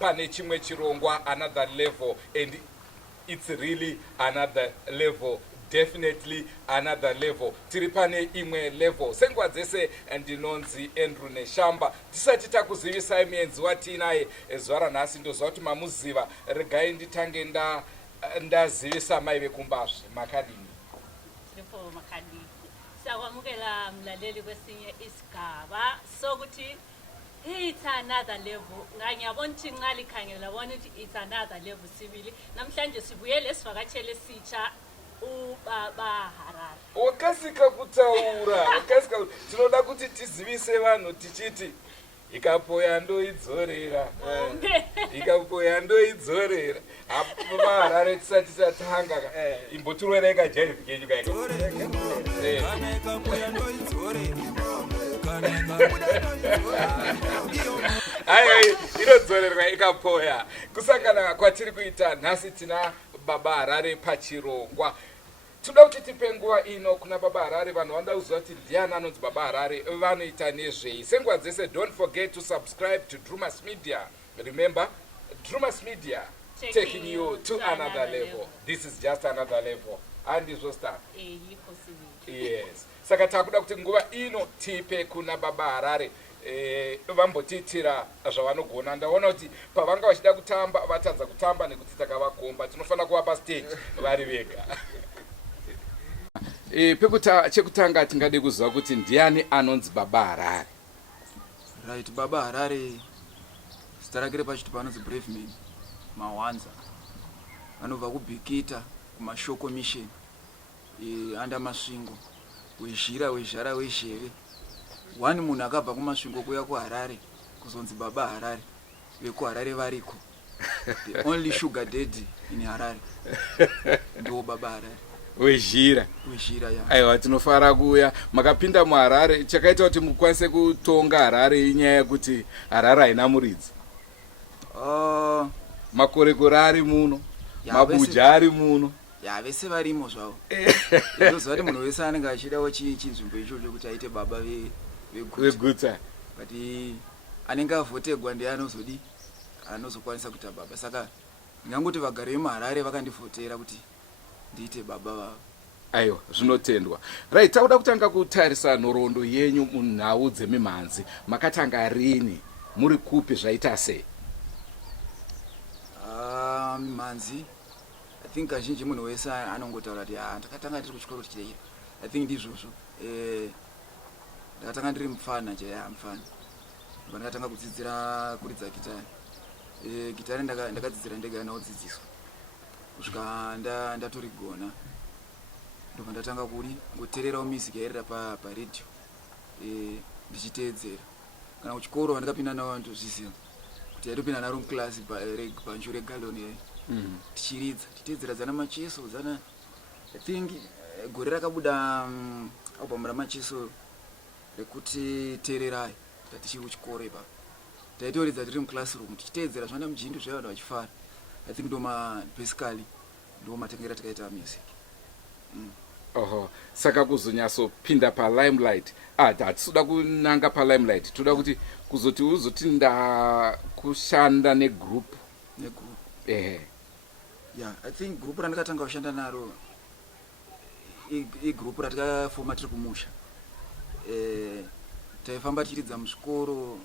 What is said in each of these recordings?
pane chimwe chirongwa, another level, and it's really another level, definitely another level. Tiri pane imwe level. Senguva dzese ndinonzi Andrew Neshamba. Tisati takuzivisai muenzi watinaye zuva ranhasi ndoziva kuti mamuziva. Regai nditange ndazivisa mai vekumbazve. Makadini? Tiripo makadini. Sakwamukela mlaleli kwesinye isigaba sokuthi it's another level. Ngiyabona ukuthi nqali khangela labona ukuthi it's another level sibili. Namhlanje sibuyele sivakatshele sitsha ubaba Harare. Wakasika kutaura, tinoda kuti tizivise vanhu tichiti ikapoya ndoidzorera. Ikapoya ndoidzorera. Baba Harare tisati tatanga imbotiroereka jairi kenyu kaika. Ai inodzorerwa ikapoya. Kusangana kwatiri kuita nhasi tina Baba Harare pachirongwa. Toda kuti tipe nguva ino kuna Baba Harare, vanhu vanoda kuziva kuti ndiani anonzi Baba Harare, vanoita nezvei. Senguva dzese, don't forget to subscribe to Drewmas Media. Remember, Drewmas Media taking you to another level. This is just another level. Handizvo star. Yes. Saka takuda kuti nguva ino tipe kuna Baba Harare. Vambotitira zvavanogona. Ndaona kuti pavanga vachida kutamba vatadza kutamba nekuti takavakomba. Tinofanira kuvapa stage vari vega. Chekutanga tingade kuziva kuti ndiani anonzi Baba Harare. Right, Baba Harare zita rake repachiti panonzi Brave Man Mawanza. Anobva kubhikita kumashoko mission anda masvingo wezhira wezhara wezheve. Wani munhu akabva kumasvingo kuya kuHarare kuzonzi Baba Harare. VekuHarare variko. The only sugar daddy in Harare. Ndo Baba Harare. Wezhira ya. Aiwa, tinofara kuya makapinda muHarare. Chakaita kuti mukwanise kutonga Harare inyaya yekuti Harare haina muridzi. Makorekore ari muno, mabuja ari muno. Ya vese varimo zvavo. Ndoziva kuti munhu wese anenge achidawo chinzvimbo ichocho kuti aite baba veguta. But anenge avhotegwa ndiye anozokwanisa kuita baba. Saka ndingangoti vagari vemuHarare vakandivhotera kuti ndiite baba vavo. Aiwa, zvinotendwa. Right, takuda kutanga kutarisa nhoroondo yenyu munhau dzemimhanzi. Makatanga rini? Muri kupi zvaita sei? Mimhanzi, I think kazhinji munhu wese anongotaura kuti ndakatanga ndiri kuchikoro chichira. I think ndizvozvo. Ndakatanga ndiri mufana mufana. Ndakatanga kudzidzira kuridza gitari. Gitari ndakadzidzira ndega naodzidziswa. Kusvika ndatorigona. Ndobva ndatanga ngoteererawo music yairira paredhiyo. Ndichiteedzera. Kana kuchikoro vandakapinda navo ndozviziva kuti yaitopinda naro muklasi panjuru regaloni yayi. Tichiteedzera zana macheso zana. I think gore rakabuda album ramacheso rekuti teererai tichiri kuchikoro ipapo. Taitoridza tiri muclassroom tichiteedzera zvana mujindu zvavanhu vachifara. I think basically ndo matengera takaita music. Saka kuzonyatsopinda palimelight. Hatisuda kunanga palimelight. Toda kuti kuzoti uzoti ndakushanda negroup. Yeah, I think group randakatanga kushanda naro igroup ratakafoma tiri kumusha. Taifamba tichiridza muzvikoro,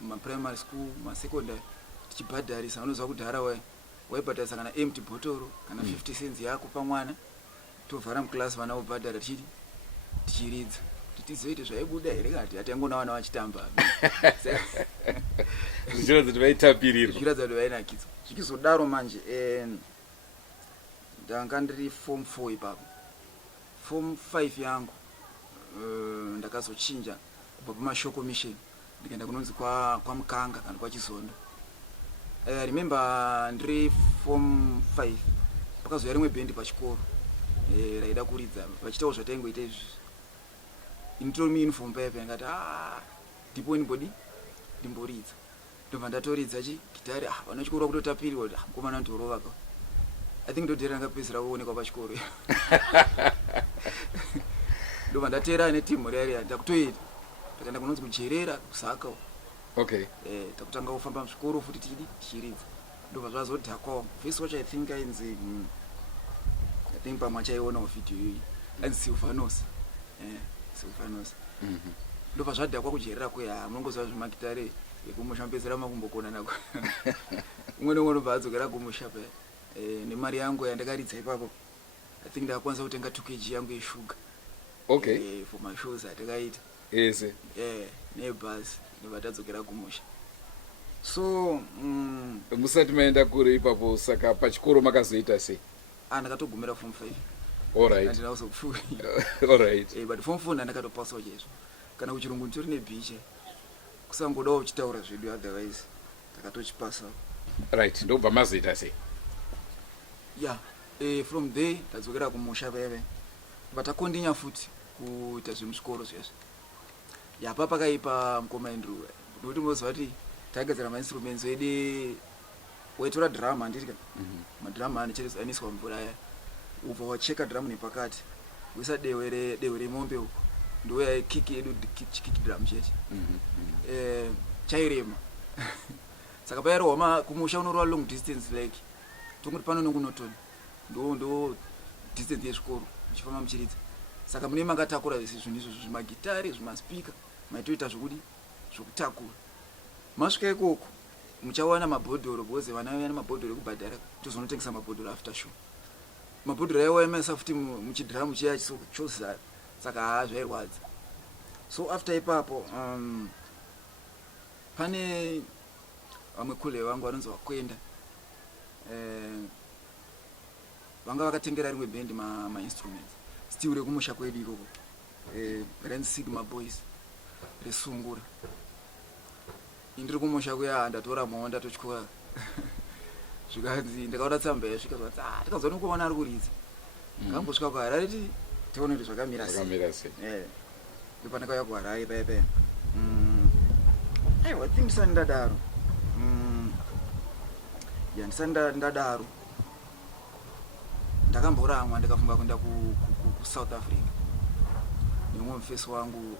mumaprimary school, masecondary tichibhadharisa. Unoziva kuti Harare waibhadharisa kana empty bottle kana 50 cents yako pamwana. Tovhara muklasi vana vobhadhara tichiridza. Tizoite zvaibuda here kati hatangoona vana vachitamba. Zvichiratidza kuti vaitapirirwa. Zvichiratidza kuti vainakidzwa. Zvichizodaro manje ndanga ndiri form 4 ipapo. Form 5 yangu ndakazochinja kubva pamashoko mission ndikaenda kunonzi kwaMukanga kana kwaChizondo. I remember ndiri form 5 pakazouya rimwe bhendi pachikoro raida kuridza vachitawo zvataingoita izvi. Initori muuniform paipa ndikati ndipo ndimboridza. Ndobva ndatoridza gitari vanachikoro kutotapirirwa kuti mukomana nditorova ka. I think ndodhera ndakapedzera kuonekwa pachikoro. Ndobva ndateera netimu raiya ndakutoita. Ndakaenda kunonzi kujerera kusaka. Okay. takutanga kufamba muzvikoro futi tichiridza ndobva zvazodhakwawo. First watch I think ainzi I think pamwe achaiwonawo video iyi ainzi Silvanos. Silvanos. Ndobva zvadhakwa kujerera kweha munongoziva zvemakitare ekumushampezera makumbokona nako. Umwe nomwe unobva adzokera kumusha pe. Nemari yangu yandakaridza ipapo I think ndakwanisa kutenga 2 kg yangu yeshuga. Okay. For my shows atakaita. Yes. Nebhasi ndobva tadzokera kumusha. So musati maenda kuri ipapo saka pachikoro makazoita sei? Ndakatogumira form 5. Alright. Andina kuzopfuura. Alright. But form 4 ndakatopasawo chezvo. Kana kuchirungu nditori nebiche. Kusangodawo uchitaura zvedu otherwise takatochipasa. Right, ndobva mazoita sei? Yeah. From there tadzokera kumusha peve. But akondinya futi kuita zvemuchikoro zvesvo. Yapa pakaipa mukoma Andrew. Ndokuti moziva kuti tagadzira mainstruments edu waitora drama handiti kana madrama aniswa mvura aya ubva wacheka dramu nepakati uisa dehwe remombe uko ndouya kiki edu kick drum cheche chairema saka pairohwa kumusha unorwa long distance like tongoti pano nokunotoni ndo distance yezvikoro muchifamba muchiridza saka mune makatakura zvinhu izvo zvimagitari zvimaspika maitoita zvokudi zvokutakura masvika ikoko muchawana mabhodhoro because vana vana mabhodhoro ekubhadhara tozonotengesa mabhodhoro after show. Mabhodhoro aiwayemesa futi muchidhiramu chiya chozara saka zvairwadza. So after ipapo pane vamwe kule vangu vanonzi Vakwenda vanga vakatengera rimwe band ma-instruments still rekumusha kwedu ikoko ranzi Sigma Boys resungura. Indiri kumusha kuya ndatora mhonda ndatotyora zvikanzi ndakaona tsamba yasvika zvakanzi tikazoona kuona ari kuridza ngambosvika kuHarare tione kuti zvakamira sei. Ndopandakauya kuHarare paipa aiwa think ndisati ndadaro ndisati ndadaro ndakamboramwa ndikafunga kuenda kuSouth Africa nemumwe mufesi wangu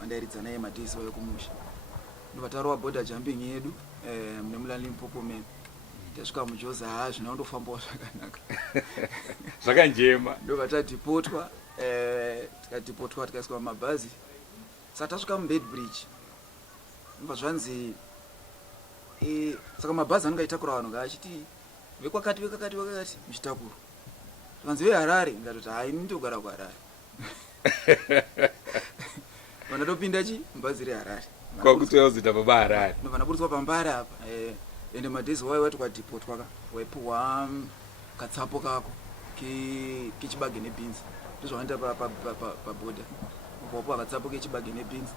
wandairidza naye madhezi wauya kumusha. Ndobva tarowa border jumping yedu mune muLimpopo mene tasvika muJoza zvinondofambawo zvakanaka zvakanjema. Ndobva tadhipotwa tikadhipotwa tikaiswa pamabhazi saka tasvika muBedbridge ndobva zvanzi saka mabhazi anenge aitakura vanhu ngaachiti vekwakati muchitakura zvanzi veHarare ngatoti hai ndogara kuHarare vanatopinda mubhazi reHarare kwakutozita baba Harare ndobva ndaburiswa pambari apa ende madhezi waiwa tikadhipotwa waipuhwa katsapo kako kechibage nebhinzi ndozvanoita pabhodha upapo akatsapo kechibage nebhinzi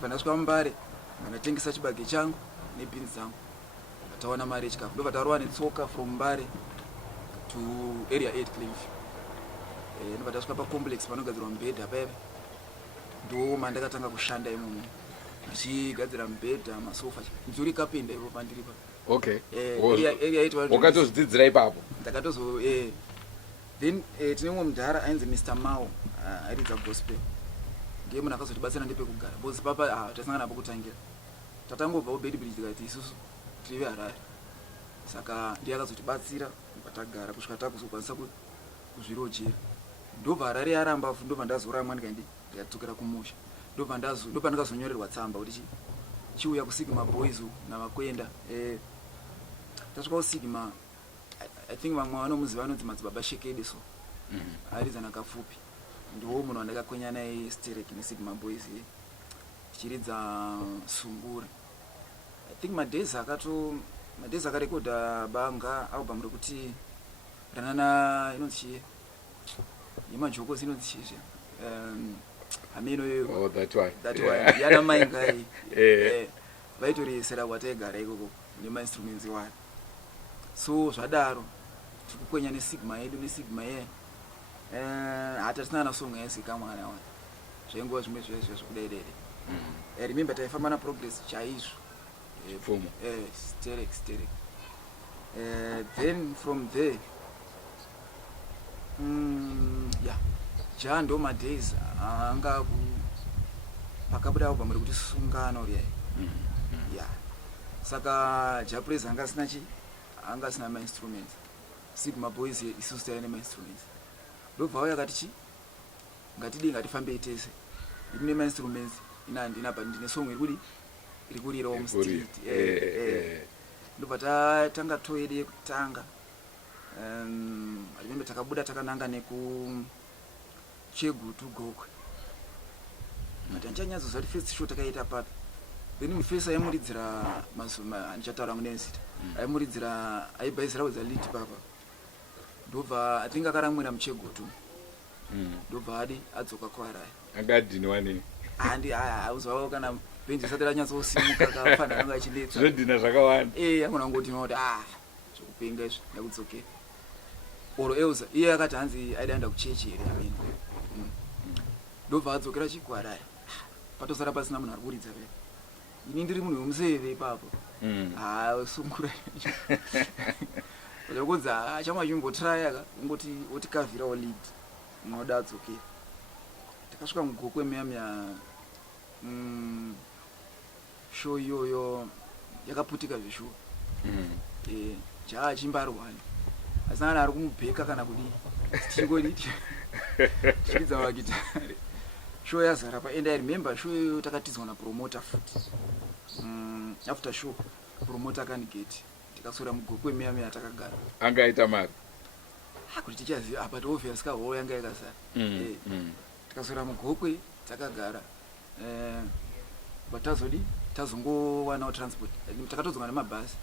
pandasvika mumbare ndatengesa chibage changu nebhinzi dzangu tawana mari yechikafu ndobva tarowa netsoka from Mbare to area 8 Cleanfield. Ndobva tasvika pacomplex panogadzirwa mubhedha paipa ndo mandakatanga kushanda imomo ndichigadzira mubhedha masofa ndiri kapinda ipo pandiri pa. Okay. Area 8 wakatozvidzidzira ipapo? Ndakatozo then tine mumwe mudhara ainzi Mr. Mao airidza gospel ndiye munhu akazotibatsira ndepekugara because papa tasangana pokutangira tatangobva kuBedbridge tikati isusu tiri veHarare saka ndiye akazotibatsira patagara kusvika takuzokwanisa kuzvirojera. Ndobva Harare yaramba ndobva ndazoramwa ndikadzokera kumusha ndobva ndakazonyorerwa tsamba kuti chiuya kuSigma Boys navakwenda tasvika kuSigma I think vamwe vanomuziva vanonzi madzibaba Shekede so aridza nakapfupi ndiwo munhu wandakakwenya naye Sterek neSigma Boys tichiridza sungura. I think madhezi akarekodha banga album rekuti ranana inonzi chii yemajokosi inonzi chii amino oh that one yana maingai vaitoriisira kwataigara ikoko nemainstruments wani so zvadaro tikukwenya neSigma yedu neSigma ye hatasina nasonga yesikamwana wani zvainguva zvimwe zvezvezvo kudaidede. Remember taifamba naProgress chaizvo Sterek then from there ndo madays anga pakabuda album rekuti sungano riyai ya saka Japreza anga asina ma-instruments. Sigma Boys isusu taiva nema-instruments. Ndobva auya akati ngatifambe tese. Ine ma-instruments ndine song iri kurirawo mustreet. Ndobva tatanga tour yedu yekutanga. Remember takabuda takananga Chegutu Gokwe. Ndichanyazoziva kuti first show takaita papi. Then mufesa aimuridzira ndichataura munezita. Aibhaizira with the lead papa. Ndobva atinga akaramwira muChegutu. Ndobva adzoka kuHarare. Angadhiniwa nei? Auzovawo kana bhenji risati ranyatsosimuka kafanira anga achidetsa. Zvodhina zvakawanda. Angona kungoti kuti zvokupenga izvi ndakudzokera. Oro Elza iye akati hanzi aida enda kuchechi here amene. Ndobva adzokera kuHarare. Patosara pasina munhu ari kuridza pera. Ini ndiri munhu wemuseve ipapo. Sungura. Kunzi chamachimbotraya ungoti otikavhirawo lead. Unoda adzokera. Takasvika mugokwe muyamya show iyoyo yakaputika zvishuwa. Jaa chimbarwani. Asana ari kumubheka kana kudii. Tingodi chidza magitare. Show yazara pa, and I remember show iyoyo takatizwa na promoter futi. After show promoter akanigeti. Tikasora mugokwe muyamya takagara. Angaita mari? Kuti tichaziva but obvious ka hall yanga yakasara. Tikasora mugokwe takagara. Batazodi tazongowana transport. Takatodzoka nemabhasi.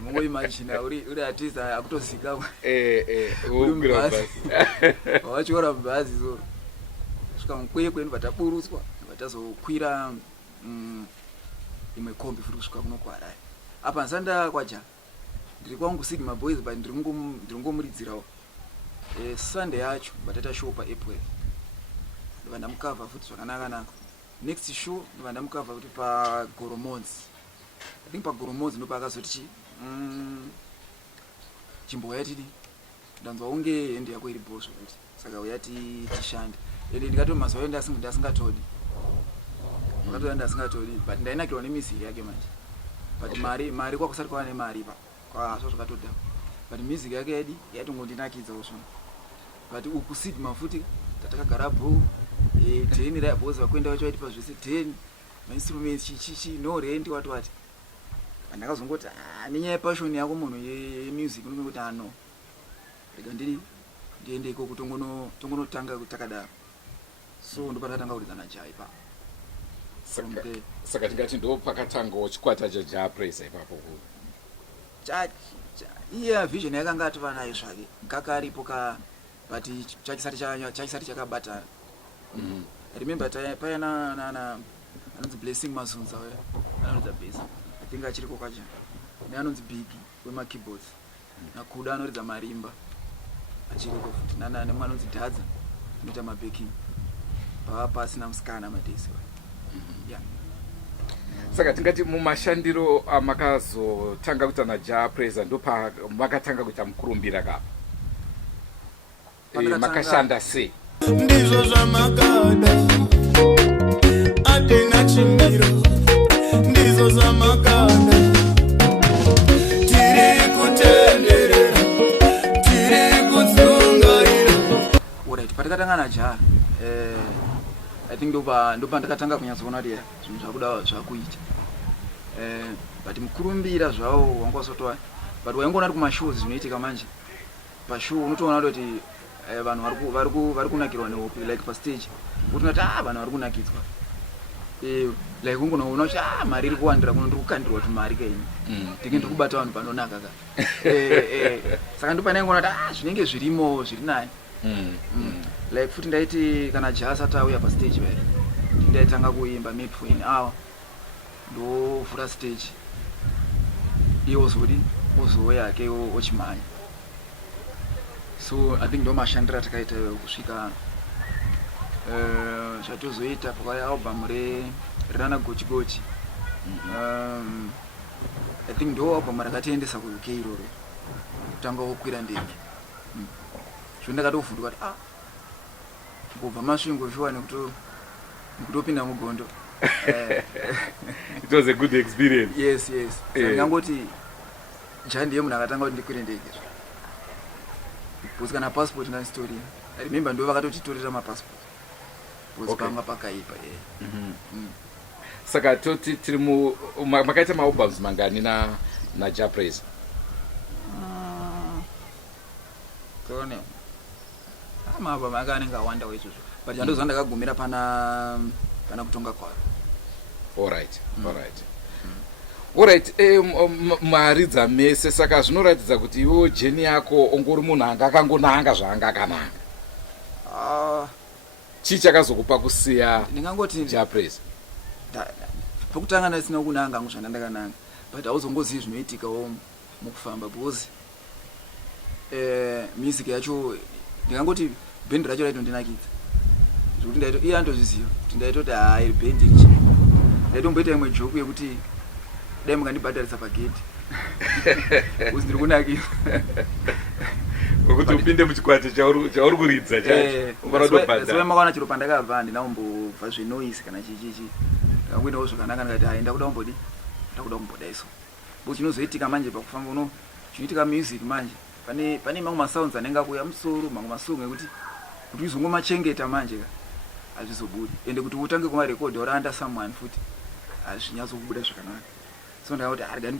Mungo imagine uri artist akutosika. Ukwira basi. Wachora bhazi so. Svika mukwekwe ndibataburutswa, ndibatazokwira imwe kombi futi kusvika kuno kuHarare. Apa nsanda kwaja. Ndiri kwangu Sigma Boys but ndingomuridzirawo. Sunday yacho batata show pa April. Ndibanda mukava futi zvakanaka nako. Next show ndibanda mukava kuti pa Goromonzi. I think pa Goromonzi ndo pakazoti chimbo yatidi ndanzwa unge ende yako iri boss kuti saka uyati tishande ende ndikato mazuva ndasingatodi but ndainakirwa nemusic yake manje but mari kwakusati kwava nemari pa kwasva zvakatoda but music yake yatongondinakidza usvo but uku Sigma futi tatakagara bro 10 raibhozi vakuenda vacho vaiti pazvese 10 ma-instruments chichichi no rent wati ndakazongoti nenyaya yepashoni yako munhu yemusic unenge kuti no rega ndiende ikoko tongonotanga takadaro so ndopatakatanga kuridzana jaa ipapo. Saka tingati ndo pakatangawo chikwata chaJapreza ipapo. Iya vision yakanga atova nayo zvake kakaripo but chachisati chakabata. Remember payana anonzi Blessing Mazunza uya anoridza bass. I think achiriko kwacha. Neanonzi Big wema-keyboards. Nakuda anoridza marimba. Achiriko futi. Nemwe anonzi Dadza anoita mabacking. Pava pasina musikana madesi. Saka tingati mumashandiro amakazotanga kuita naJapreza ndo pamakatanga kuita mukurumbira kapa. Makashanda sei? Ndizvo zvamakada atina chimiro ndizvo zvamakada tiri kutenderera tiri kudzungaira. Alright, patakatanga naJaa I think ndo ndakatanga kunyatsoona kuti zvinhu zvakuda zvakuita. But mukurumbira zvawo wangosotwa but waingoona kuti kumashows zvinoitika manje pashow unotoona kuti vanhu vari kunakirwa nehope like pastage utoona kuti vanhu vari kunakidzwa like ungonoona kuti mari iri kuwandira kuno ndiri kukandirwa kuti mari kaini ndinge ndiri kubata vanhu panonaka ka saka ndo panaingoona kuti zvinenge zvirimo zviri nani. Like futi ndaiti kana Jaa asati auya pastage vairi ndaitanga kuimba maybe for an hour ndovhura stage iwo ozouya yake ochimhanya. So I think ndo mashandira takaita kusvika zvatozoita pakauya album rana gochi. I think ndo album rakatiendesa kuUK iroro kutanga wokwira ndege. Zvondakatofundwa kuti kubva masvingo shuwa nekutopinda mugondo It was a good experience. Yes. Ndangoti jandi yemunhu akatanga kuti ndikwire ndege. Because kana passport na story. I remember ndo vakatotitorera mapassport. Because panga pakaipa. Saka toti tiri makaita maalbums mangani na Japraise. Kone. Maalbum akanenge awanda weizvozvo. But ndozva ndakagumira pana kutonga kwaro. All right. Mari dzamese saka zvinoratidza kuti iwewo jeni yako ungori munhu anga akangonanga zvaanga akananga. Chii chakazokupa kusiya ndingangoti Japraise? Pokutanga ndasina kunanga hangu zvandakananga, but hauzongozivi zvinoitikawo mukufamba because music yacho ndingangoti band racho raitondinakidza zvokuti iye andozviziva kuti ndaitoti iri band ichi ndaitomboita imwe joke yekuti dai mukandibhadharisa pagedhi uzi ndiri kunakidza kuti upinde muchikwata chauri kuridza chacho makaona chiro pandakabva handinakumbobva zvenoise kana chichichi ndakangoendawo zvakanaka ndikati hai ndakuda kumboda iso bo chinozoitika manje pakufamba uno chinoitika music manje pane mamwe masounds anenge akuya musoro mamwe masongo ekuti kuti uzongomachengeta manje hazvizobudi ende kuti utange kumarekodhi uri under someone futi hazvinyatsokubuda zvakanaka so ndakati arega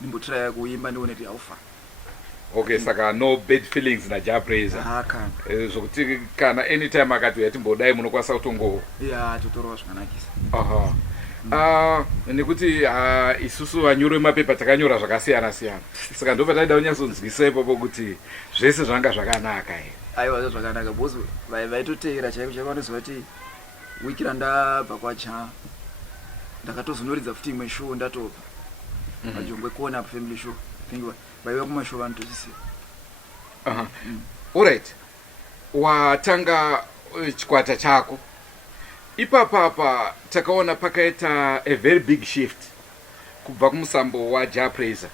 ndimbotraya kuimba ndione kuti haufa. Okay, saka no bad feelings na Japraise. Zvokuti kana anytime akati yatimbodai munokwanisa kutongo. Totorowa zvakanakisa. Nekuti isusu vanyori vemapepa takanyora zvakasiyana siyana. Saka ndo pataida kunyatsonzwisa ipopo kuti zvese zvanga zvakanaka here. Aiwa zvakanaka bosi vaitoteera chaiko vanoziva kuti wiki randabva kwacha ndakatozonoridza futi imwe show ndatopa majongwe kuona family show vaiva kumashow vanotozisiya. Alright, watanga chikwata chako ipapapa takaona pakaita a very big shift kubva kumusambo waJapraise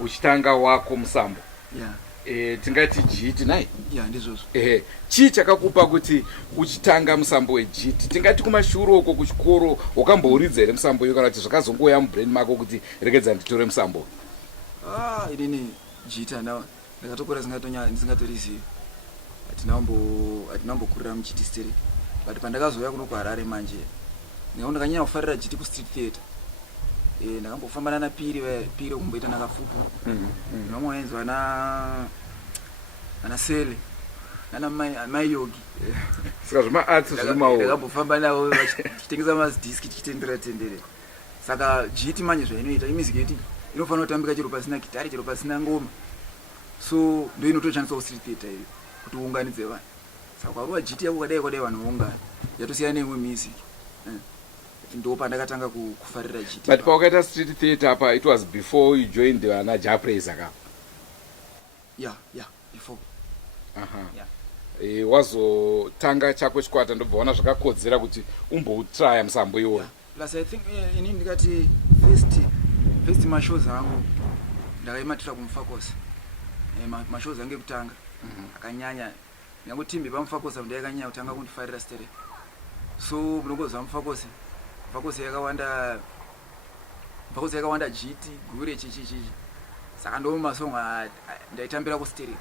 uchitanga wako musambo tingati GT nai ndizvozvo. Chii chakakupa kuti uchitanga musambo weGT? Tingati kumashure uko kuchikoro wakambouridza here musambo iyo kana kuti zvakazongoya mubrain mako kuti rekedza nditore musambo? Inini GT ndakatokura ndisingatorizivi hatinambokurira muGT stere, but pandakazouya kuno kuHarare manje ndakanyanya kufarira GT kustreet theatre. Ndakambofamba nana Piri kumboita nakafupu vamwe vainzwa ana Sele nana mai Yogi saka zvemaarts zvimawo ndakambofamba navo vachitengesa mazidhiski tichitendera saka GT manje zvainoita imusic yeti inofanira kutambika chero pasina gitari chero pasina ngoma, so ndo inotoshandiswa kustreet theatre iyo kuti uunganidze vanhu. Saka kwaruva GT yako kwadai vanhu voungana yatosiyana neimwe music. Ndo pandakatanga kufarira GT. But pawakaita street theatre apa it was before you joined ana Japraise aka? Before. Wazotanga chako chikwata ndobva waona zvakakodzera kuti umboutraya musambo iwoyo. Plus I think inini ndikati first mashows angu ndakaimatira kumufocus. Mashows angu ekutanga akanyanya nyangotimbe pamufocus ndakanyanya kutanga kundifarira stere. So munongozva mufocus yakawanda GT gure chichi saka ndo masong ndaitambira ku stereo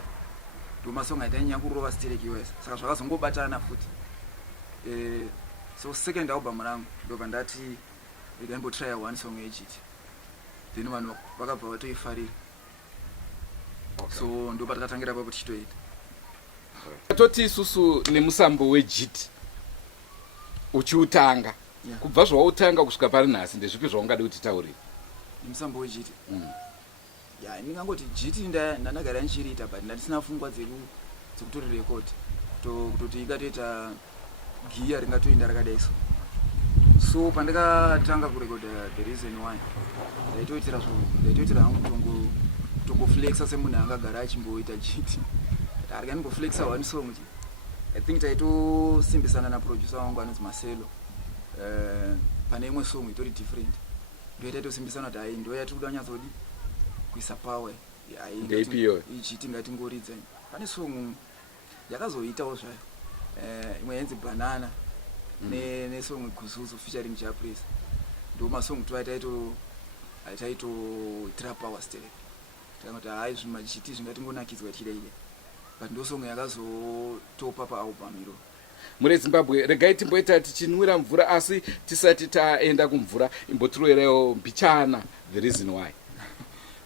ndo masong aitanyanya kurova stereo kiwesa saka zvakazongobatana futi. So second album rangu ndo pandati ndimbotrya one song yeGT then vanhu vakabva vatoifarira. So ndo patakatangira papo tichitoita. Toti isusu nemusambo weGT uchiutanga kubva zvautanga kusvika pari nhasi ndezvipi zvaungada kuti taurire musambo weGT? Ndingangoti GT ndandagara ndichiriita but ndandisina pfungwa dzekutori record kutoti ikatoita giya ringatoenda rakadai so pandakatanga kurekoda the reason why ndaitoitira hangu kutongoflexa semunhu angagara achimboita GT arika ndimboflexa one song I think taitosimbisana naproducer wangu anonzi Marcelo pane imwe song itori different ndoitaitosimbisana kuti hai ndo yatikuda kunyatsodi kuisa power iGT ngatingoridza. Pane song yakazoitawo zvayo imwe yenzi Banana ne song Kuzuzu featuring Japris. Ndo masong taito trap hour style. Takati hayi zvimachiti zvingatingonakidzwa chidai. But ndo song yakazo top up album iro. Muri Zimbabwe regai timboita tichinwira mvura asi tisati taenda kumvura imbotiroerewo mbichana the reason why.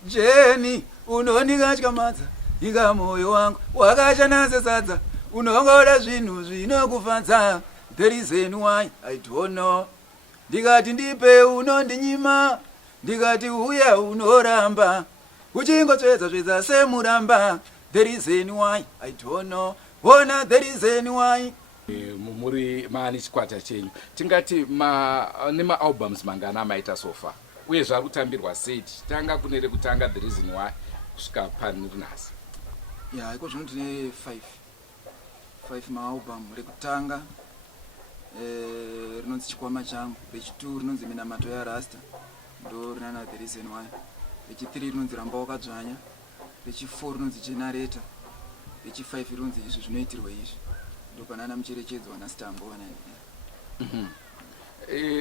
Jeni unondikatyamadza ika moyo wangu wakachanase sadza unongoda zvinhu zvinokufadza the reason why I don't know. Ndikati ndipe unondinyima ndikati uya unoramba uchingotsvedza semuramba the reason why I don't know. Ona the reason why muri maani chikwata chenyu tingati nemaalbums mangana maita sofa uye zvari kutambirwa sei tichitanga kune rekutanga the reason why kusvika panrinhasi? ya iko zvino tine 5 maalbum. Rekutanga rinonzi chikwama changu, rechi2 rinonzi minamato yarasta ndo rinana the reason why, rechi3 rinonzi ramba wakadzvanya, rechi4 rinonzi generator, rechi5 rinonzi izvi zvinoitirwa izvi ndo panana mucherechedzwa naStambo wanani.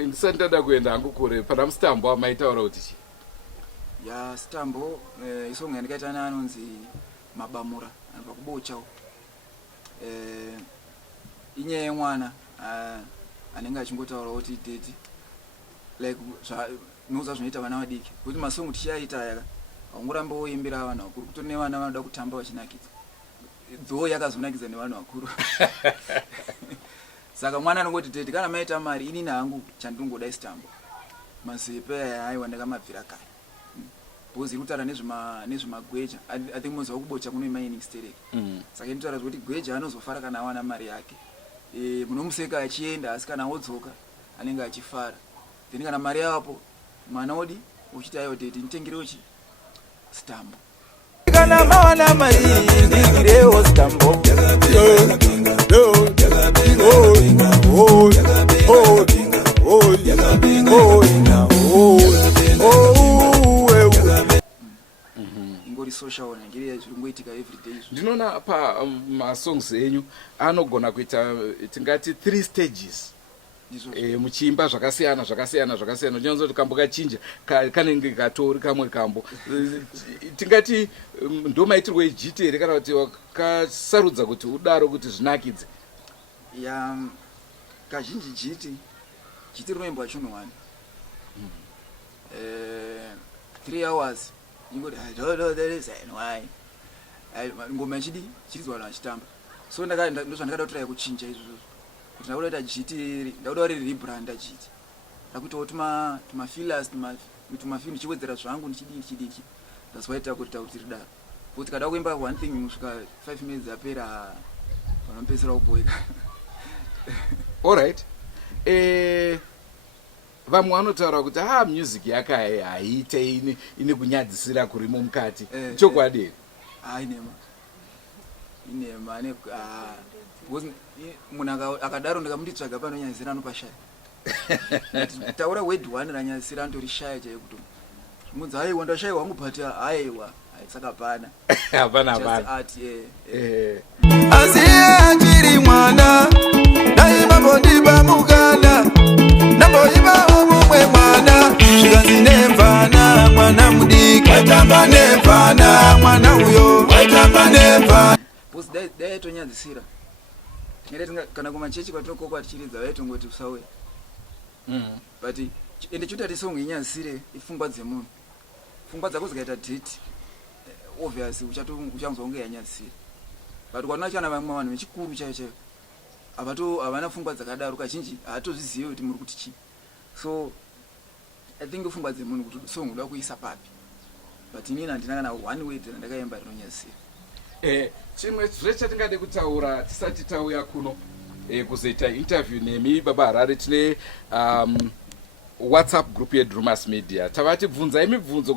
Ndisati ndada kuenda hangu kure pana muStambo amaitaura kuti chi? ya Stambo isongo yandikaita naye anonzi Mabamura anobva kubochawo. Inyaya yemwana anenge achingotaura kuti deti like noza zvinoita vana vadiki kuti masongo tichaita yaka haungoramba woimbira vana vakuru kutori nevana vanoda kutamba vachinakidza dzowo yakazonakidza nevanhu vakuru. Saka mwana anongoti deti kana maita mari inini hangu chandingoda iStambo mazepe aiwa ndakamabvira kare bhozi kutaura nezvemagweja. I think munzwa kubocha kuno mining stereke. Saka inotaura kuti gweja anozofara kana awana mari yake. Munomuseka achienda asi kana wodzoka anenge achifara. Then kana mari yapo mwana odi uchiti ayo deti nitengerewo chi Stambo. Kana mawana mari ndigirewo Stambo. Ingori social ngiri zvingoitika everyday. Ndinoona pa masongs enyu anogona kuita tingati 3 stages. Muchimba zvakasiyana nyonzo tikamboka chinja kanenge katori kamwe kambo tingati ndo maitirwa ejiti here kana kuti wakasarudza kuti udaro kuti zvinakidze? ya kazhinji jiti rinoimbwa chunhu 3 hours ingoti I don't know the reason why ngoma chirizwa vanhu vachitamba. So ndozvandakada kutorai kuchinja izvozvo kuti ndakuda kuita jiti ndakuda riri rebranda jiti ndakuitawo tumafillers tumafilm ndichiwedzera zvangu ndichidiki. That's why takuita kuti ridaro kuti kada kuimba one thing kusvika 5 minutes yapera vanopedzera kuboeka. Alright. Vamwe vanotaura kuti music yake haiite ine kunyadzisira kurimo mukati. Chokwadi? Inema munhu akadaro ndikamunditsvaga panonyadzisira anopashaya. Taura word 1 ranyadzisira antorishaya chaiyo kuto munzi haiwa ndashaiwa wangu but haiwa saka pana hapana hapana art. Asi achiri mwana naimabondiba mukana namboibawo mumwe mwana zvikanzi nemvana mwana mudiki waitamba nemvana mwana uyo waitamba nemvana bhosi dai tonyadzisira kana kumachechi kwatinokokwa tichiridza vaitongoti usauya. But ende choti ati song inyadzisire ifungwa dzemunhu. Fungwa dzako dzikaita date obviously uchanzonge yanyadzisira. But kwanachana vamwe vanhu vechikuru chaiyo havana fungwa dzakadaro kazhinji haatozvizivi kuti muri kuti chii. So I think fungwa dzemunhu kuti song uda kuisa papi. But inini handina kana one word randakaimba rinonyadzisira. Chimwe zvechatingade kutaura tisati tauya kuno kuzoita interview nemi Baba Harare tine WhatsApp group yeDrewmas Media. Tavati bvunzai mibvunzo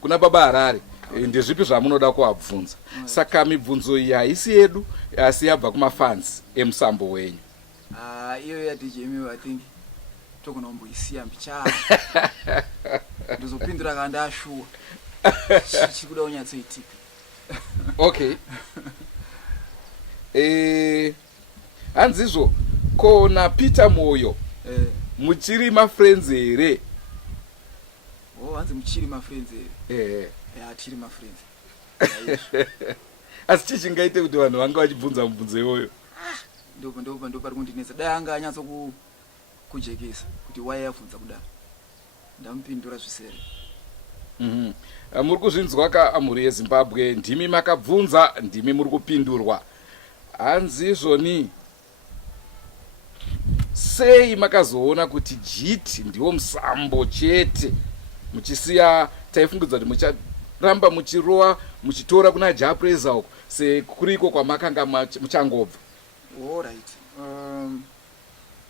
kuna Baba Harare. Ndezvipi zvamunoda kuabvunza. Saka mibvunzo iyi haisi yedu asi yabva kumafans emusambo wenyu. Iyo ya DJ Miwa I think tokunomboisiya mbichana. Ndozopindura kana ndashuwa. Chikuda unyatsoitika. Okay. Hanzizvo kona Peter Moyo eh muchiri mafriends here. hanzi muchiri mafriends here. Atiri mafriends. Asi chichingaite kuti vanhu vanga vachibvunza mubvunzo iwoyo. Ndo pari kundinetsa. Dai anga anyatsa kujekesa kuti why yabvunza kudaro. Ndamupindura zvisere. Muri kuzvinzwa kaamhuri yeZimbabwe, ndimi makabvunza, ndimi muri kupindurwa. Hanzi izvoni sei makazoona kuti jiti ndiwo musambo chete muchisiya taifungudza kuti mucharamba muchirowa muchitora kuna japreza uko sekuriko kwamakanga muchangobva? All right.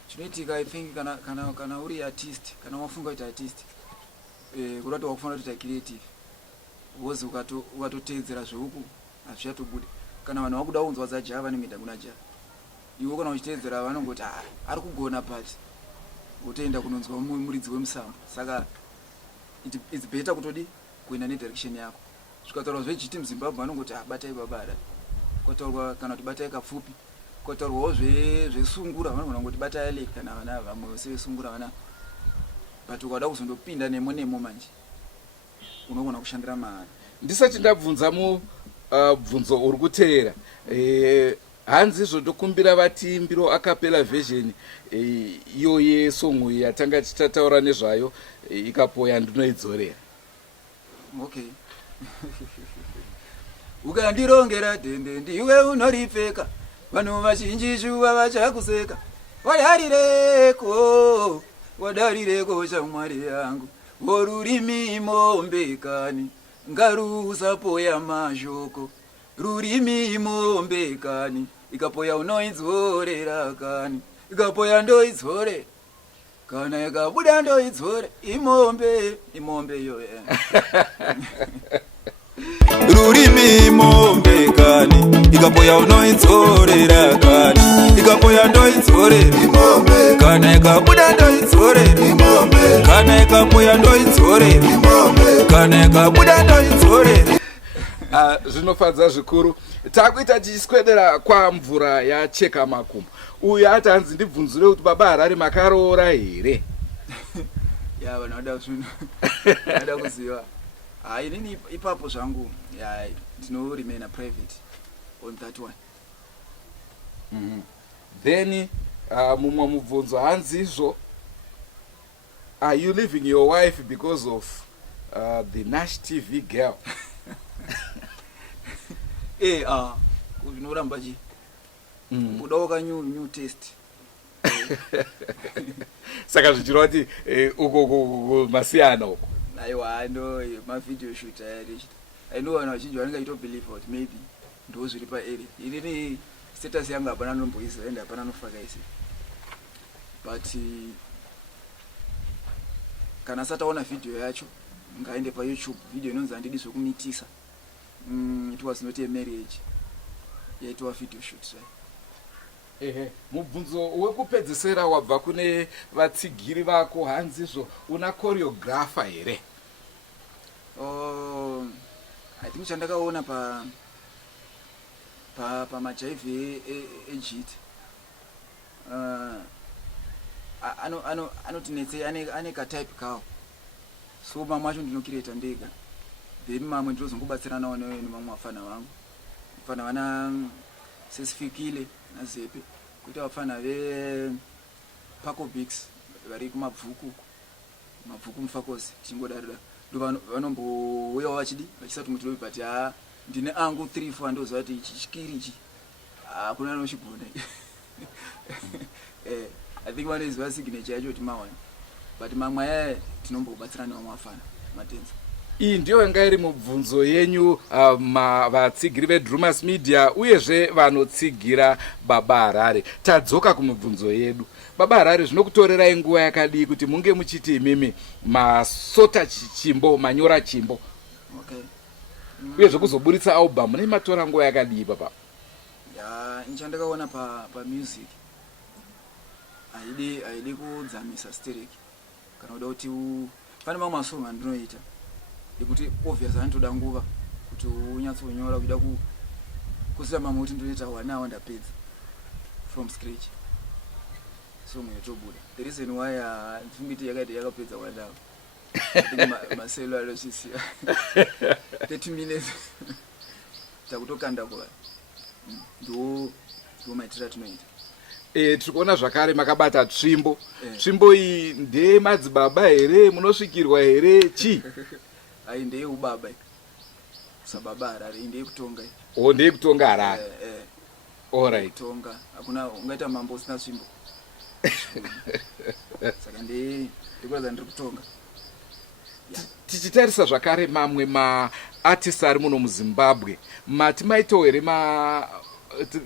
Chinoitika I think kana uri artist, kana wafunga kuti artist, kurati wakufana kuti creative, wozi ukatoteedzera zveuku hazvichatobude. Kana vanhu vakuda kunzwa zajava nemita kuna java, iwo kana uchiteedzera vanongoti ari kugona but utoenda kunonzwa muridzi wemusambo. Saka it's better kutodi kuenda nedirection yako. Zvikataurwa zvejiti muZimbabwe vanongoti batai babada, kwataurwa kana kuti batai kapfupi, kwataurwawo zvesungura vanogona kuti batai lake kana vana vamwe vose vesungura vana. But ukada kuzondopinda nemo manje unogona kushandira mahara. Ndisati ndabvunza bvunzo uri kuteera, hanzi izvo ndokumbira vatiimbiro acapella version iyo yesongo yatanga tichataura nezvayo, ikapoya ndinoidzorera. Okay. Ukandirongera dende ndiwe unoripfeka, vanhu vazhinji shuva vachakuseka. Wadarireko shamwari yangu, worurimi mombekani, ngarusapoya mashoko. Rurimi mombekani, ikapoya unoidzorera kani, ikapoya ndoidzore, kana ikabuda ndoidzore, imombe yo. Rurimi mombekani, ikapoya unoidzorera kani, ikapoya ndoidzorera imombe, kana ikabuda ndoidzorera imombe, kana ikapoya ndoidzorera imombe, kana ikabuda ndoidzorera. Zvinofadza zvikuru. Takuita tichiswedera kwamvura yacheka makumbo. Uyu ati hanzi ndibvunzire kuti baba Harare makaroora here? Ya vanhu vada kuziva. Inini ipapo zvangu ndino remain private on that one. Then mumwe mubvunzo hanzi izvo, are you leaving your wife because of the Nash TV girl? Zvinoramba chi kudawo ka new test. Saka zvichirwa kuti uko masiyana uko. Aiwa ndo mavideo shoot ayarichita. I know vanhu vazhinji vanenge achitobelieve kuti maybe ndo zviri paeri. Inini status yangu hapana nomboisa ende hapana nofaka ise. But kana sataona video yacho ngaende pa YouTube, video inonzi handidi zvekumitisa. It was not a marriage. It was a video shoot. Mubvunzo wekupedzisira wabva kune vatsigiri vako, hanzi izvo una choreographer here? I think chandakaona pa majaive ejit. Anotinetse ane ka type kawo. So mamwe acho ndinokireta ndega. Then mamwe ndinozongobatsiranawo nemamwe vafana vangu. Vafana vana Sesifikile naZepe. Kuti vafana Paco Bix vari kumabvuku mufakosi chingodarira. Ndo vanombouyawo vachisati mutiro but ndine angu 3-4 ndoziva kuti chichikiri ichi hakuna anochigona. I think vanoziva signature yacho kuti mawana. But mamwe aya tinombobatsirana vamwe vafana matenza. Iyi ndiyo yanga iri mubvunzo yenyu vatsigiri veDrewmas Media uyezve vanotsigira baba Harare. Tadzoka kumubvunzo yedu. Baba Harare, zvinokutorerai nguva yakadii kuti munge muchiti imimi masota chimbo, manyora chimbo? Okay. Uyezve kuzoburitsa album mune matora nguva yakadii baba? Nchandakaona pa music haidi kudzamisa stereki kana kuda kuti pane mamwe masongo andinoita ekuti obvious anotoda nguva kuti unyatsonyora kuda kuziva mamwe kuti ndoita wanawo ndapedza from scratch. song yotobuda. The reason why ndifungiti yakapedza wadao. Maselo alosisia 30 minutes takutokanda kwa ndo maitira tunoita. Tiri kuona zvakare makabata tsvimbo. Tsvimbo iyi ndeyemadzibaba here, munosvikirwa here, chii? Ai ndeyekubaba sababa Harare, ndeyekutonga. Ndeyekutonga Harare. Alright. Kutonga hakuna ungaita mambo usina tsvimbo. Saka ndikuradza ndiri kutonga. Tichitarisa zvakare mamwe maartists ari muno muZimbabwe, mati maitawo here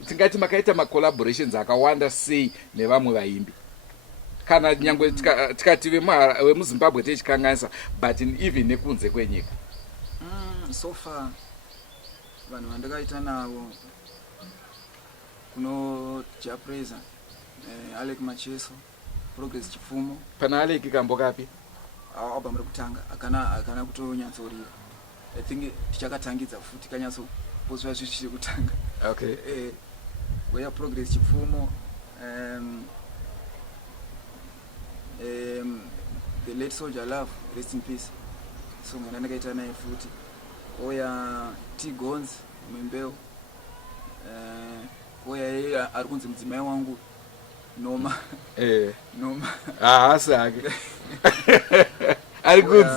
tingati makaita macollaborations akawanda sei nevamwe vaimbi, kana nyangwe tikati vemuZimbabwe tichikanganisa, but even nekunze kwenyika? So far vanhu vandakaita navo kuno Japreza, Alec Macheso, Progress Chipfumo. Pana Alec kambokapi? Album rekutanga akana kutonyatsorira. I think tichakatangidza futi kanyatso poswa zvichiri kutanga. Okay. Where Progress Chipfumo, the late Soldier Love, rest in peace. So ndakaita naye futi. Oya T Gons Mwembeo. Oya ari kunzi mudzimai wangu Noma. Noma. Asake. Ari kunzi.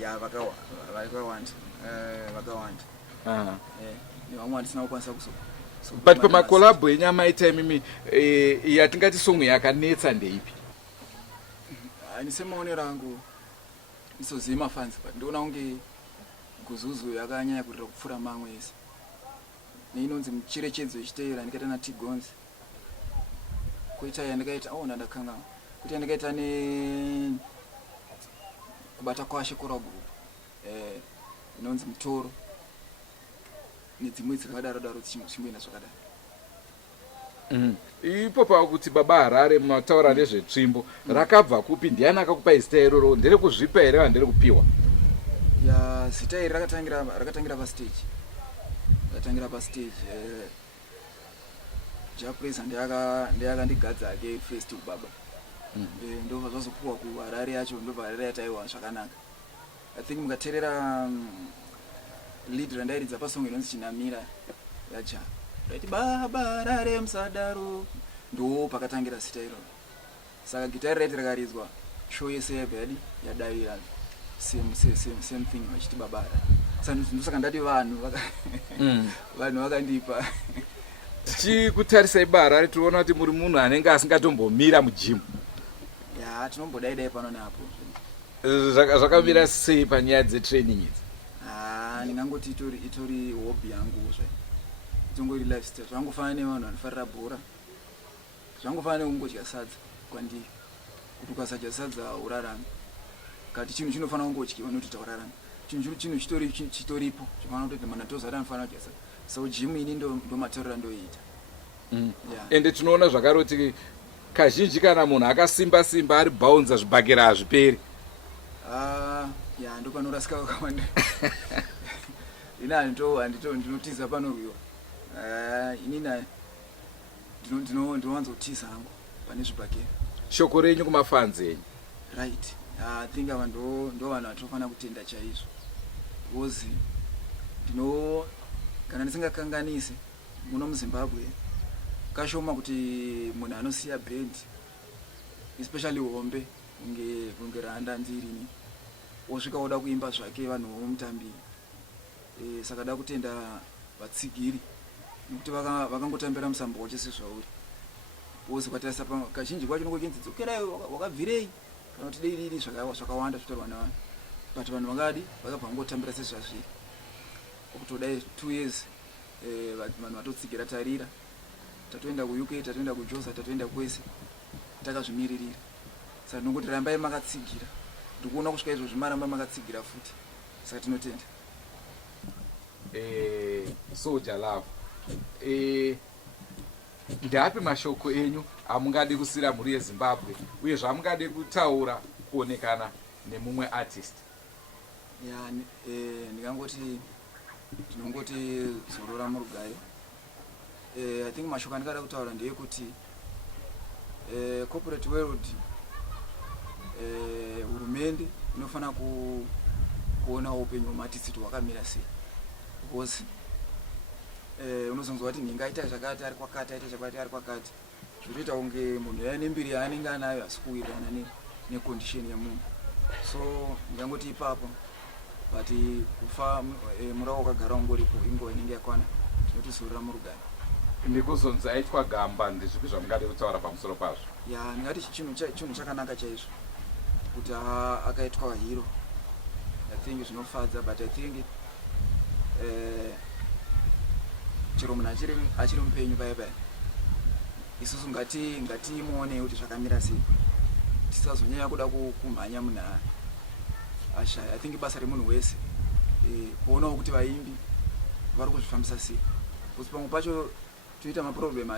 Yeah, vakawanda. Ni vamwe vandisina kukwanisa kuso. But pamakolabho enyama itaimimi yatingati song yakanetsa ndeipi? Nisemaonero angu isozima fans, but ndoona unge Guzuzu yakanyanya kurira kupfura mamwe ese. Inonzi mucherechedzo ichiteera ndikaita na T Gons. Kuita yandikaita ndakanga. Kuti yandikaita ne kubata kwashe kora group. Inonzi Mutoro. Nedzimwe dzakadaro dzimboina zvakadaro. Ipopa kuti baba Harare mataura nezvetsvimbo rakabva kupi? Ndiani akakupa zita iroro? Ndere kuzvipa here vandere kupiwa? Ya zita iri rakatangira pastage. Rakatangira pastage. Japreza ndiyakandigadza ke first kubaba. Ndobva zvazopuwa kuHarare yacho, ndobva Harare yataiwa zvakanaka. I think mukateerera lead randairidza pasong inonzi Chinamira yacha. Right, baba Harare musadaro, ndo pakatangira zita iro. Saka gitari rati rakaridzwa show yese yabhadi yadavira same thing vachiti baba Harare. Saka ndati vanhu vakandipa. Tichikutarisai Harare tinoona kuti muri munhu anenge asingatombomira mujimu. Ya tinombodai pano napo. Zvakamira sei panyaya dzetraining idzi? Ndingangoti itori hobby yangu zve. Tongori lifestyle. Zvangofana nevanhu vanofarira bhora. Zvangofana nekungodya sadza kwandiri. Kuti ukasadya sadza urarame. Kati chinhu chinofana kungodyiwa nokuti urarame. Chinhu chitoripo. Chifana kuti mana tozara anofana kudya sadza. So gym ini ndo matauriro ndoita. Ende tinoona zvakare kuti kazhinji kana munhu akasimba ari bounce zvibhakera hazviperi. Ndo panorasika wakawanda. Ina ndinotiza panorwiwa. Inina ndinowanzotiza hangu pane zvibhakera. Shoko renyu kumafans enyu? Right. I think ava ndo vanhu vatofana kutenda chaizvo. Because kana ndisingakanganisi muno muZimbabwe kashoma kuti munhu anosiya band, especially hombe kunge randa ndirini, osvika oda kuimba zvake vanhu vomutambira. Saka da kutenda vatsigiri nekuti vakangotambira musambo wachese zvauri. Wose kwatarisa kazhinji kwacho nongokinzi dzokerai wakabvirei kana kuti dei zvakawanda zvitorwa navanhu, but vanhu vakabva ngotambira sezvazviri. Okutodai 2 years vanhu vatotsigira tarira, tatoenda kuUK, tatoenda kuJosa, tatoenda kwese takazvimiririra. Saka nongoti rambai makatsigira, ndikuona kusvika izvo zvimaramba makatsigira futi. Saka tinotenda. Soldier Love, ndapi mashoko enyu amungade kusira mhuri yeZimbabwe uye zvamungade kutaura kuonekana nemumwe artist? Ndingangoti zorora murugayo. I think mashoko andikada kutaura ndeyekuti corporate world hurumende inofana kuona upenyu hwematitsi kuti hwakamira sei, because unozonzwa kuti nhinga aita zvakati ari kwakati, aita zvakati ari kwakati, zvotoita kunge munhu yane mbiri yaanenge anayo asi kuwirirana necondition yemunhu. So ndingangoti ipapo but kufa murau wakagara ungoripo inguva inenge yakwana, tinotisorera murugare. Ndikuzonzi aitwa gamba, ndezvipi zvamungade kutaura pamusoro pazvo? Ya, ndingati chinhu chakanaka chaizvo kuti akaitwa hero. I think zvinofadza, but I think chero munhu achiri mupenyu paya paya, isusu ngatimuone kuti zvakamira sei, tisazonyanya kuda kumhanya munhu ashaya. I think basa remunhu wese kuonawo kuti vaimbi vari kuzvifambisa sei, kuti pamwe pacho toita maproblem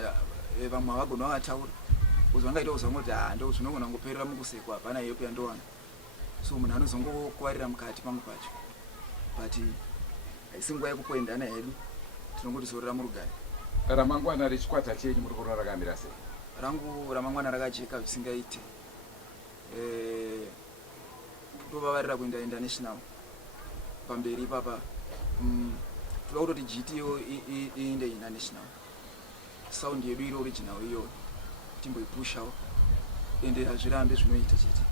vamwe havagona vataura, kuti vangaita kuzangoti ndo zvinogona kungoperera mukusekwa, hapana yepo yandowana. So munhu anozongokuwarira mukati pamwe pacho, but haisi nguva yekupoendana hedu, tinongotisorera murugare. Ramangwana rechikwata chenyu muri kuona rakamira sei? Rangu ramangwana rakajeka zvisingaite. Tovavarira kuenda international pamberi ipapa. Toda kutoti GT yo iende international. Sound yedu iri original iyo timboipushawo ende hazvirambe zvinoita chete.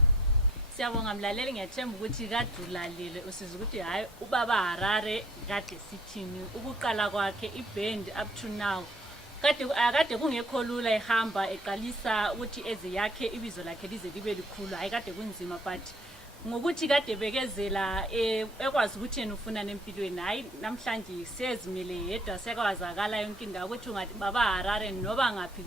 Siyabonga mlaleli, ngiyathemba ukuthi kade ulalele usiza ukuthi hayi ubaba Harare kade sithini ukuqala kwakhe iband up to now. Kade kungekho lula ehamba eqalisa ukuthi eze yakhe ibizo lakhe lize libe likhulu, hayi kade kunzima, but ngokuthi kade bekezela ekwazi ukuthi yena ufuna nempilweni, hayi namhlanje sezimile yedwa sekwazakala yonke indawo ukuthi ungathi baba Harare noba ngaphi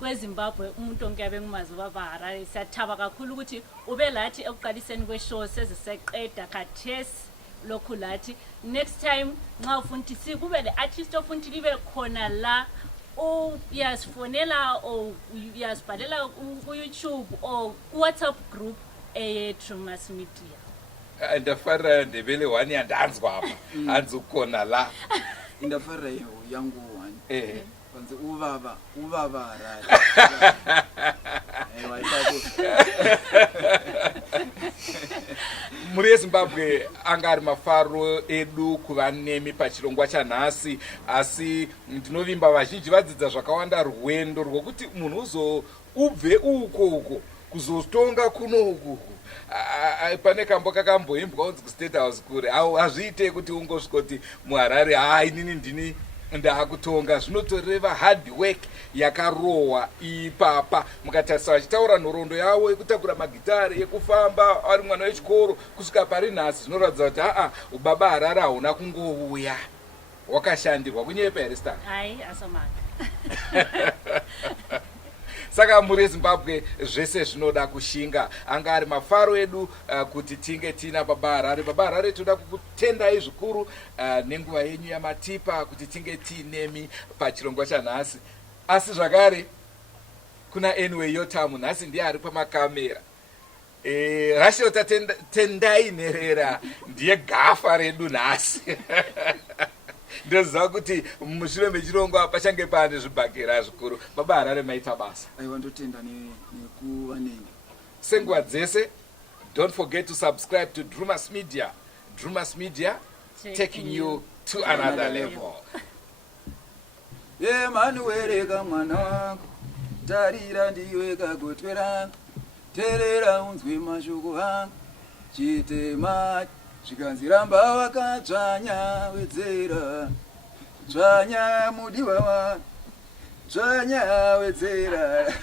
kweZimbabwe umuntu onke yabe ngumazi baba Harare. Siyathaba kakhulu ukuthi ube lathi ekuqaliseni kweshow seziseqeda khathesi lokhu lathi. Next time nxa ufuna ukuthi sikube le artist ofuna ukuthi libe khona la, uyasifonela or uyasibhalela ku YouTube or ku WhatsApp group Drewmas Media. Ndafarira ndebele wani yandanzwa apa hanzi ukona la. Ndafarira yangu wani. Kwanze ubaba Harare. Muri Zimbabwe angari mafaro edu kuva nemi pachirongwa chanhasi, asi ndinovimba vazhinji vadzidza zvakawanda rwendo rwokuti munhu ubve uko kuzotonga kunoku. Pane kambo kakamboimbwa kunzi kuState House kure, hazviite kuti ungosvika kuti muHarare inini ndini ndakutonga. Zvinotoreva hard work yakarohwa ipapa. Mukatarisa vachitaura nhoroondo yavo yekutakura magitari, yekufamba ari mwana wechikoro kusvika pari nhasi, zvinoratidza kuti ubaba Harare hauna kungouya, wakashandirwa kunyepa here star. Hayi asomaka. Saka muri Zimbabwe zvese zvinoda kushinga, anga ari mafaro edu kuti tinge tina baba Harare. Baba Harare toda kukutendai zvikuru nenguva yenyu yamatipa kuti tinge tinemi pachirongwa chanhasi. Asi zvakare kuna anyway yotamu nhasi ndiye ari pamakamera. Rashio tatendai nherera ndiye gafa redu nhasi. Ndoziva kuti mushure mechirongwa pachange pane zvibhakera zvikuru. Baba Harare maita basa. Aiwa, ndotenda nekuvanenge. Senguva dzese, don't forget to subscribe to Drewmas Media. Drewmas Media, taking you to another level. Ye manu wereka mwana wangu, tarira ndiwe kagotwe rangu, terera unzwe mashoko hangu, chitema zvikanziramba wakadzvanya wedzera, dzvanya mudiwa wangu, dzvanya wedzera.